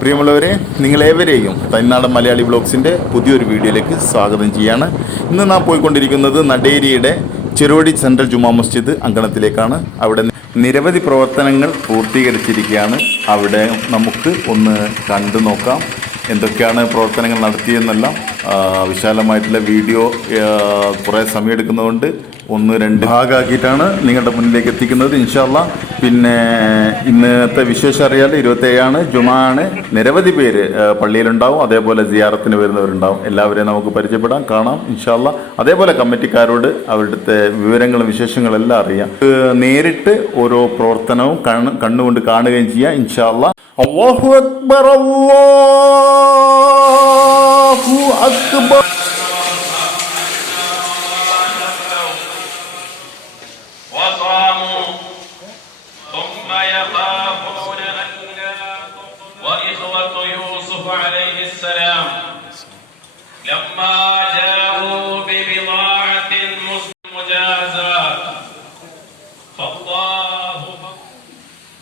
പ്രിയമുള്ളവരെ നിങ്ങളേവരെയും തന്നാടൻ മലയാളി ബ്ലോഗ്സിന്റെ പുതിയൊരു വീഡിയോയിലേക്ക് സ്വാഗതം ചെയ്യാണ്. ഇന്ന് നാം പോയിക്കൊണ്ടിരിക്കുന്നത് നടേരിയുടെ ചെറുവടി സെൻട്രൽ ജുമാ മസ്ജിദ് അങ്കണത്തിലേക്കാണ്. അവിടെ നിരവധി പ്രവർത്തനങ്ങൾ പൂർത്തീകരിച്ചിരിക്കുകയാണ്. അവിടെ നമുക്ക് ഒന്ന് കണ്ടു നോക്കാം. എന്തൊക്കെയാണ് പ്രവർത്തനങ്ങൾ നടത്തിയെന്നെല്ലാം വിശാലമായിട്ടുള്ള വീഡിയോ കുറേ സമയം എടുക്കുന്നതുകൊണ്ട് ഒന്ന് രണ്ട്. ഭാഗമാക്കിയിട്ടാണ് നിങ്ങളുടെ മുന്നിലേക്ക് എത്തിക്കുന്നത് ഇൻഷാല്ല പിന്നെ ഇന്നത്തെ വിശേഷം അറിയാൽ ഇരുപത്തേഴാണ് ജുമാണ്. നിരവധി പേര് പള്ളിയിലുണ്ടാവും അതേപോലെ സിയാറത്തിന് വരുന്നവരുണ്ടാവും. എല്ലാവരെയും നമുക്ക് പരിചയപ്പെടാം കാണാം ഇൻഷാല്ല അതേപോലെ കമ്മിറ്റിക്കാരോട് അവരുടെ വിവരങ്ങളും വിശേഷങ്ങളും എല്ലാം അറിയാം നേരിട്ട് ഓരോ പ്രവർത്തനവും കണ്ണ് കണ്ണുകൊണ്ട് കാണുകയും ചെയ്യാം ഇൻഷാല്ല അള്ളാഹു അക്ബർ അക്ബർ. وصاموا. ثم يخافون أن لا. وإخوة يوسف عليه السلام لما جاءوا ببضاعة مجازاة. فالله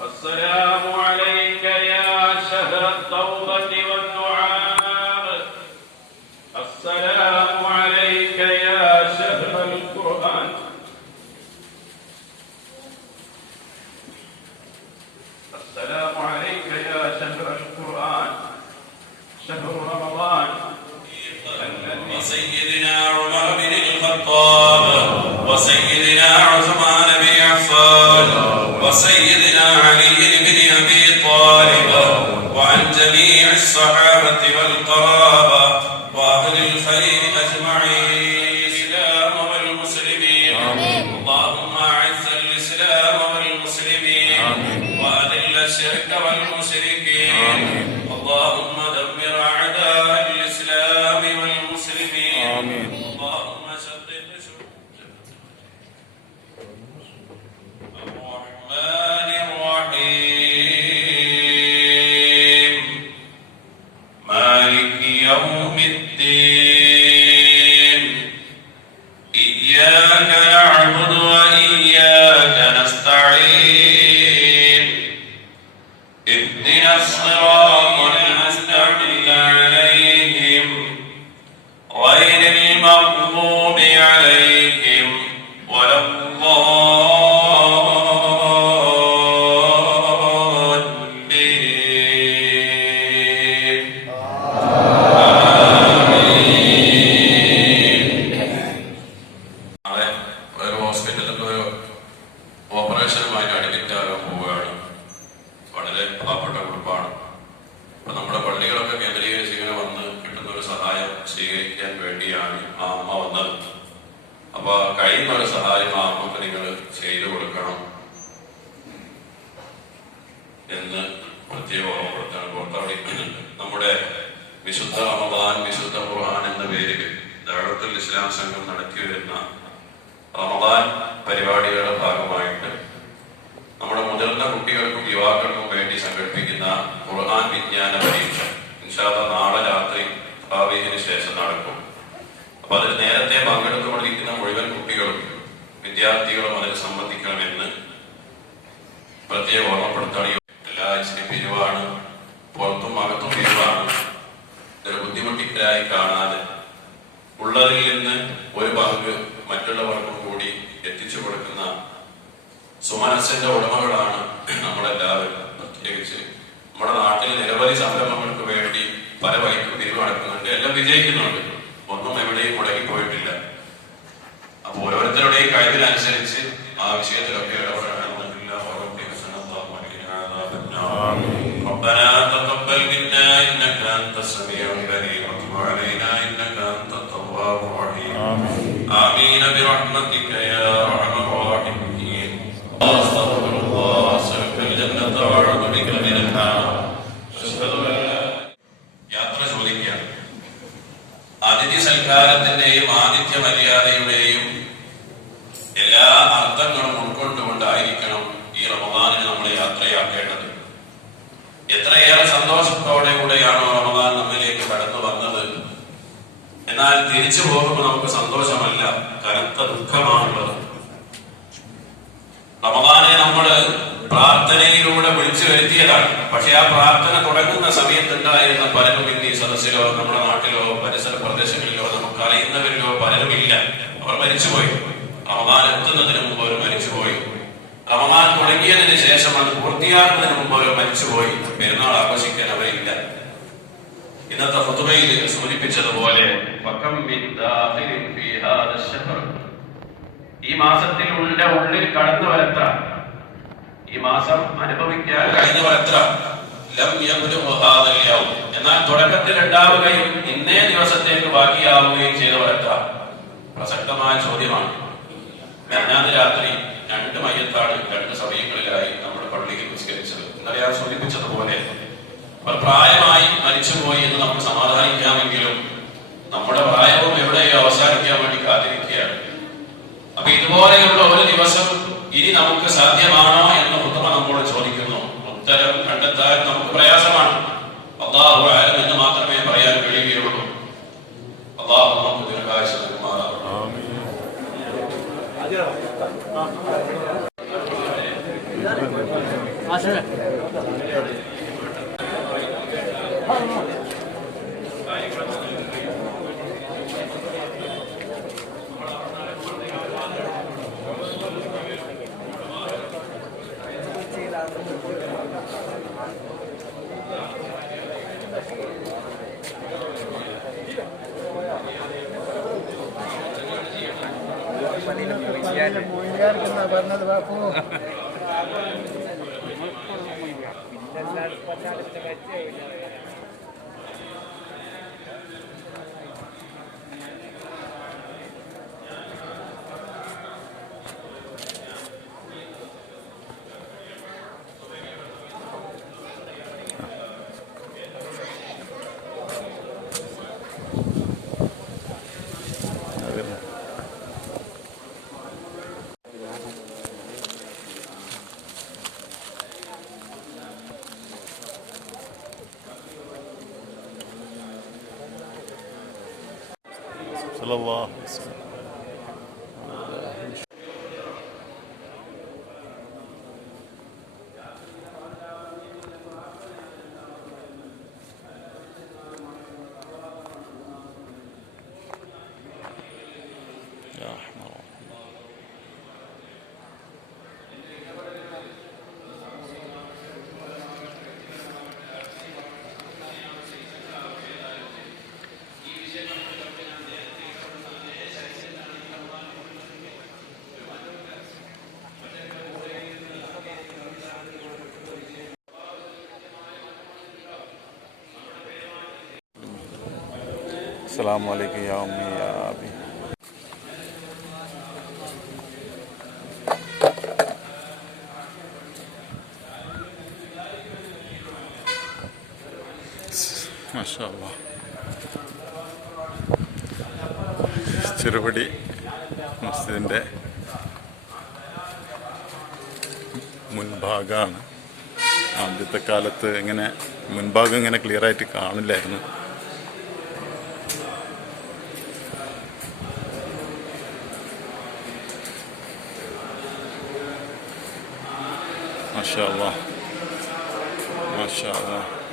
السلام عليك يا شهر التوبة والدعاء. السلام عليك يا شهر واهل يوم الدين എന്ന് പ്രത്യേക ഓർമ്മപ്പെടുത്താൻ പുറത്തവിടിക്കുന്നുണ്ട് നമ്മുടെ വിശുദ്ധ റമദാൻ വിശുദ്ധ ഖുർആൻ എന്ന പേരിൽ ധാരാളത്തിൽ ഇസ്ലാം സംഘം നടത്തി വരുന്ന റമദാൻ പരിപാടികളുടെ ഭാഗമായിട്ട് നമ്മുടെ മുതിർന്ന കുട്ടികൾക്കും യുവാക്കൾക്കും വേണ്ടി സംഘടിപ്പിക്കുന്ന ഖുർആൻ വിജ്ഞാന പരീക്ഷ. ഇൻഷാദ നാളെ രാത്രി ഭാവിയതിനു ശേഷം നടക്കും. അപ്പൊ അതിൽ നേരത്തെ പങ്കെടുത്തുകൊണ്ടിരിക്കുന്ന മുഴുവൻ കുട്ടികളും വിദ്യാർത്ഥികളും അതിൽ സംബന്ധിക്കണമെന്ന് പ്രത്യേകം ഓർമ്മപ്പെടുത്താണ് ഈ എല്ലാ ഇച്ചിരി പിരിവാണ് പുറത്തും അകത്തും പിരിവാണ് ഇതൊരു ബുദ്ധിമുട്ടിക്കലായി കാണാതെ ഉള്ളതിൽ നിന്ന് ഒരു പങ്ക് മറ്റുള്ളവർക്കും കൂടി എത്തിച്ചു കൊടുക്കുന്ന സുമനസിന്റെ ഉടമകളാണ് നമ്മളെല്ലാവരും. പ്രത്യേകിച്ച് നമ്മുടെ നാട്ടിൽ നിരവധി സംരംഭങ്ങൾക്ക് വേണ്ടി പല വഴിക്കും തിരിവ് നടക്കുന്നുണ്ട് എല്ലാം വിജയിക്കുന്നുണ്ട്. ഒന്നും എവിടെയും മുടങ്ങിപ്പോയിട്ടില്ല. അപ്പൊ ഓരോരുത്തരുടെയും കഴിവിനനുസരിച്ച് ചോദിക്കുകയാണ് അതിഥി സൽക്കാരത്തിന്റെയും ആതിഥ്യ മര്യാദയുടെയും എല്ലാ അർത്ഥങ്ങളും ഉൾക്കൊണ്ടുകൊണ്ടായിരിക്കണം ഈ റമദാനിന് നമ്മൾ യാത്രയാക്കേണ്ടത്. എത്രയേറെ സന്തോഷത്തോടെ കൂടെയാണോ റമദാൻ നമ്മിലേക്ക് കടന്നു വന്നത്? എന്നാൽ തിരിച്ചു പോകുമ്പോൾ നമുക്ക് സന്തോഷമല്ല കനത്ത ദുഃഖമാണുള്ളത്. റമദാനെ പ്രാർത്ഥന പ്രാർത്ഥനയിലൂടെ വിളിച്ചു വരുത്തിയതാണ്. പക്ഷെ ആ പ്രാർത്ഥന തുടങ്ങുന്ന സമയത്തുണ്ടായിരുന്ന പലരും ഇന്ന് ഈ സദസ്സിലോ നമ്മുടെ നാട്ടിലോ പരിസര പ്രദേശങ്ങളിലോ നമുക്ക് അറിയുന്നവരിലോ പലരും ഇല്ല അവർ മരിച്ചുപോയി. റമദാൻ എത്തുന്നതിന് മുമ്പ് അവർ മരിച്ചുപോയി. റമദാൻ തുടങ്ങിയതിന് ശേഷം അത് പൂർത്തിയാക്കുന്നതിന് മുമ്പ് അവർ മരിച്ചുപോയി. പെരുന്നാൾ ആഘോഷിക്കാൻ അവരില്ല. ഇന്നത്തെ ഫുതുബയിൽ സൂചിപ്പിച്ചതുപോലെ ഈ മാസത്തിൽ ഉള്ള ഉള്ളിൽ കടന്നവരെത്ര ഈ മാസം അനുഭവിക്കാൻ ലം യബ്ലുഗു എന്നാൽ തുടക്കത്തിൽ ഉണ്ടാവുകയും ഇന്നേ ദിവസത്തേക്ക് ബാക്കിയാവുകയും ചെയ്തവരെത്ര പ്രസക്തമായ ചോദ്യമാണ്. മെന്നാന്ന് രാത്രി രണ്ട് മയ്യത്താണ് രണ്ട് സമയങ്ങളിലായി നമ്മുടെ പള്ളിയിൽ നിസ്കരിച്ചത്. ഇന്നലെ ഞാൻ സൂചിപ്പിച്ചതുപോലെ അവർ പ്രായമായി മരിച്ചുപോയി എന്ന് നമുക്ക് സമാധാനിക്കാമെങ്കിലും നമ്മുടെ പ്രായവും എവിടെയോ അവസാനിക്കാൻ വേണ്ടി കാത്തിരിക്കുകയാണ്. അപ്പൊ ഇതുപോലെയുള്ള ഒരു ദിവസം ഇനി നമുക്ക് സാധ്യമാണോ കണ്ടെത്താൻ നമുക്ക് പ്രയാസമാണ് അള്ളാഹു ആലം എന്ന് മാത്രമേ പറയാൻ കഴിയുകയുള്ളൂ അള്ളാഹു നമുക്ക് ദീർഘായുസ് നൽകുമാറാവട്ടെ പറഞ്ഞത് ബാപ്പു Allah. അസ്സാം വലൈക്കും യാ ഉമ്മി യാ അബി മാഷാല്ല ചെറുപടി മസ്ജിദിന്റെ മുൻഭാഗമാണ് ആദ്യത്തെ കാലത്ത് ഇങ്ങനെ മുൻഭാഗം ഇങ്ങനെ ക്ലിയറായിട്ട് കാണില്ലായിരുന്നു. Maşallah. Maşallah.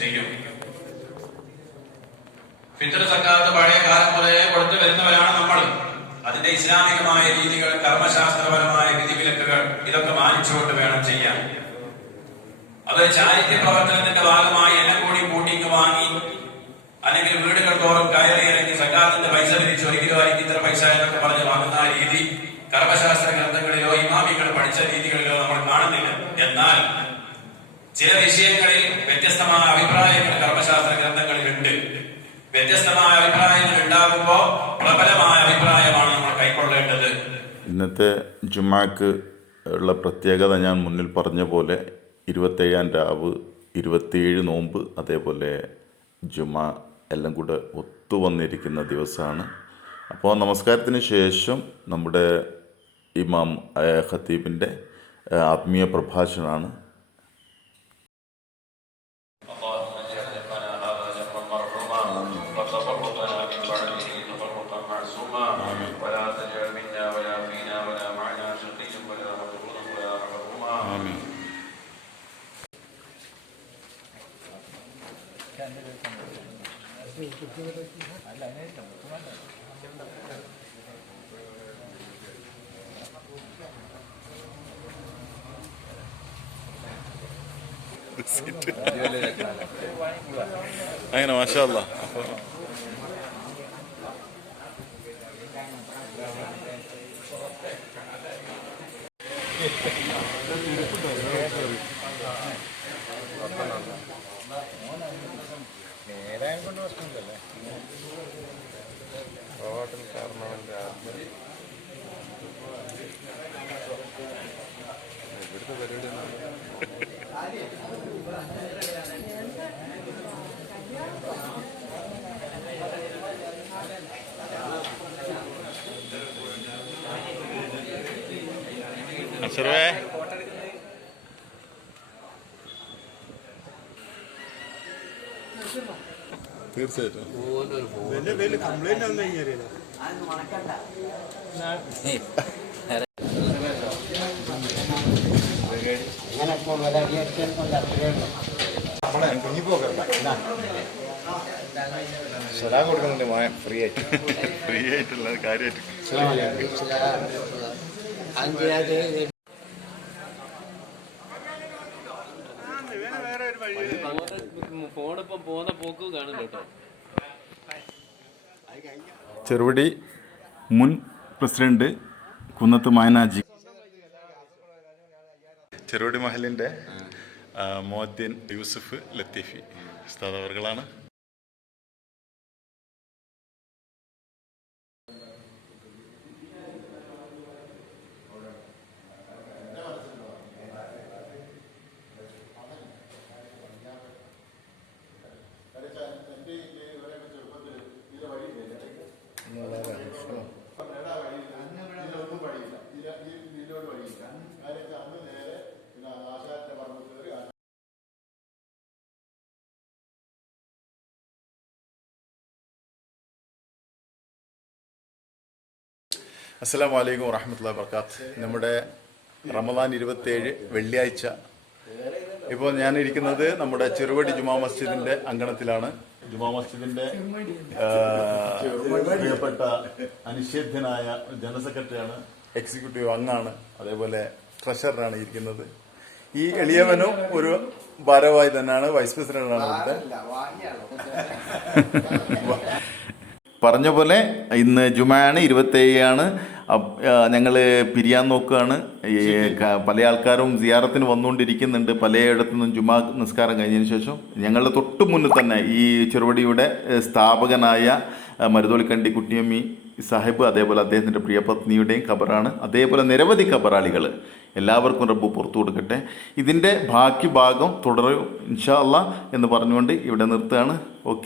ചെയ്യും. ഫിത്തർ സക്കാത്ത് പഴയ കാലം മുതലേ കൊടുത്തു വരുന്നവരാണ് നമ്മൾ. അതിന്റെ ഇസ്ലാമികമായ രീതികൾ കർമ്മശാസ്ത്രപരമായ വിധിവിലക്കുകൾ ഇതൊക്കെ മാനിച്ചുകൊണ്ട് വേണം ചെയ്യാൻ. അത് ചാരിത്യ പ്രവർത്തനത്തിന്റെ ഭാഗമായി എന്നെ കൂടി കൂട്ടിക്ക് വാങ്ങി അല്ലെങ്കിൽ വീടുകൾ തോറും കയറി ഇറങ്ങി സക്കാത്തിന്റെ പൈസ വിരിച്ചോ ഒരു കിലോ ഇത്ര പൈസ എന്നൊക്കെ പറഞ്ഞ് വാങ്ങുന്ന രീതി കർമ്മശാസ്ത്ര ഗ്രന്ഥങ്ങളിലോ ഇമാമികൾ പഠിച്ച രീതികളിലോ നമ്മൾ കാണുന്നില്ല. എന്നാൽ ചില വിഷയങ്ങളിൽ വ്യത്യസ്തമായ അഭിപ്രായങ്ങൾ കർമ്മശാസ്ത്ര ഗ്രന്ഥങ്ങളിലുണ്ട്. വ്യത്യസ്തമായ അഭിപ്രായങ്ങൾ ഉണ്ടാകുമ്പോൾ പ്രബലമായ അഭിപ്രായമാണ് നമ്മൾ കൈക്കൊള്ളേണ്ടത്. ഇന്നത്തെ ജുമാക്ക് ഉള്ള പ്രത്യേകത ഞാൻ മുന്നിൽ പറഞ്ഞ പോലെ ഇരുപത്തേഴാം രാവ് ഇരുപത്തിയേഴ് നോമ്പ് അതേപോലെ ജുമ എല്ലാം കൂടെ ഒത്തുവന്നിരിക്കുന്ന ദിവസമാണ്. അപ്പോൾ നമസ്കാരത്തിന് ശേഷം നമ്മുടെ ഇമാം ഖത്തീബിന്റെ ആത്മീയ പ്രഭാഷണമാണ്. ستين ايوه ما شاء الله തീർച്ചയായിട്ടും. അത്രയേ ഉള്ളൂ കൊടുക്കുന്നുണ്ട് മോനെ. ഫ്രീ ആയിട്ട്. ഫ്രീ ആയിട്ടുള്ള കാര്യമായിട്ട്. ഫോണിപ്പം പോകുന്ന പോക്ക് കാണും കേട്ടോ. ചെറുപടി മുൻ പ്രസിഡന്റ് കുന്നത്ത് മായനാജി. ചെറുപടി മഹലിന്റെ മോദ്യൻ യൂസുഫ് ലത്തീഫി ഉസ്താദ് അസ്സാം വലൈക്കും വറഹമത്തുള്ള വർക്കാത്ത് നമ്മുടെ റമദാൻ ഇരുപത്തിയേഴ് വെള്ളിയാഴ്ച. ഇപ്പോൾ ഞാനിരിക്കുന്നത് നമ്മുടെ ചെറുവടി ജുമാ മസ്ജിദിന്റെ അങ്കണത്തിലാണ്. ജുമാ മസ്ജിദിന്റെ പ്രിയപ്പെട്ട അനിഷേധ്യനായ ജനറൽ സെക്രട്ടറിയാണ് എക്സിക്യൂട്ടീവ് അങ്ങാണ് അതേപോലെ ട്രഷററാണ് ഇരിക്കുന്നത്. ഈ എളിയവനും ഒരു ഭാരവായി തന്നെയാണ് വൈസ് പ്രസിഡന്റാണ് ഇവിടുത്തെ പറഞ്ഞ പോലെ ഇന്ന് ജുമയാണ് ഇരുപത്തേഴാണ്. ഞങ്ങൾ പിരിയാൻ നോക്കുകയാണ് പല ആൾക്കാരും സിയാറത്തിന് വന്നുകൊണ്ടിരിക്കുന്നുണ്ട്. പലയിടത്തു നിന്നും ജുമാ നിസ്കാരം കഴിഞ്ഞതിന് ശേഷം. ഞങ്ങളുടെ തൊട്ട് മുന്നിൽ തന്നെ ഈ ചെറുപടിയുടെ ഏഹ്, സ്ഥാപകനായ മരുതോളിക്കണ്ടി കുട്ടിയമ്മി സാഹിബ് അതേപോലെ അദ്ദേഹത്തിന്റെ പ്രിയപത്നിയുടെയും ഖബറാണ്. അതേപോലെ നിരവധി ഖബറാളികൾ എല്ലാവർക്കും റബ്ബ് പുറത്തു കൊടുക്കട്ടെ. ഇതിന്റെ ബാക്കി ഭാഗം തുടരും ഇൻഷാ അല്ല എന്ന് പറഞ്ഞുകൊണ്ട് ഇവിടെ നിർത്തുകയാണ്. ഓക്കെ.